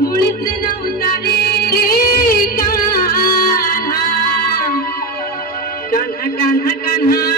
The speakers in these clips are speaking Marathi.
मुळीच नव्हता रे कान्हा. कान्हा कान्हा कान्हा.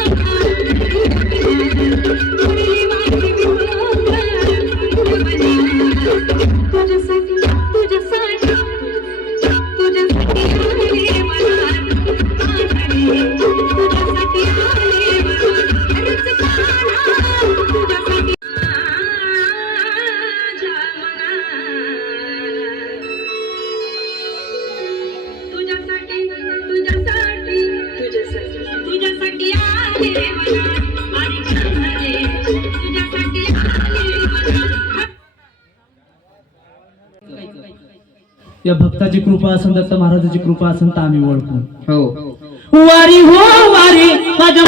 या भक्ताची कृपा असन दत्त महाराजाची कृपा असन तर आम्ही ओळखू. हो. वारी हो वारी माझ्या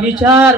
पटापटा विचार